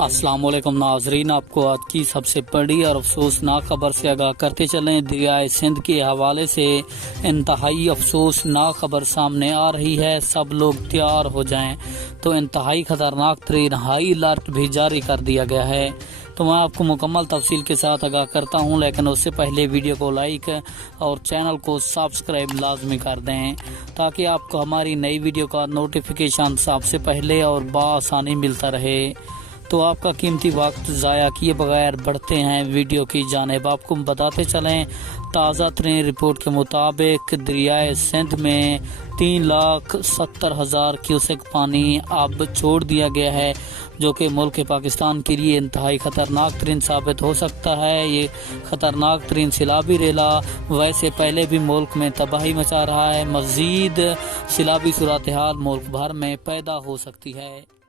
अस्सलाम वालेकुम नाजरीन, आपको आज की सबसे बड़ी और अफसोसनाक खबर से आगाह करते चलें। दरियाए सिंध के हवाले से इंतहाई अफसोसनाक खबर सामने आ रही है। सब लोग तैयार हो जाएं, तो इंतहाई खतरनाक तरीन हाई अलर्ट भी जारी कर दिया गया है। तो मैं आपको मुकम्मल तफसील के साथ आगाह करता हूं, लेकिन उससे पहले वीडियो को लाइक और चैनल को सब्सक्राइब लाजमी कर दें, ताकि आपको हमारी नई वीडियो का नोटिफिकेशन सबसे पहले और बआसानी मिलता रहे। तो आपका कीमती वक्त ज़ाया किए बगैर बढ़ते हैं वीडियो की जानिब। आपको बताते चलें, ताज़ा तरीन रिपोर्ट के मुताबिक दरियाए सिंध में 3,70,000 क्यूसेक पानी अब छोड़ दिया गया है, जो कि मुल्क पाकिस्तान के लिए इंतहाई ख़तरनाक तरीन साबित हो सकता है। ये ख़तरनाक तरीन सैलाबी रेला वैसे पहले भी मुल्क में तबाही मचा रहा है। मज़ीद सैलाबी सूरत हाल मुल्क भर में पैदा हो सकती है।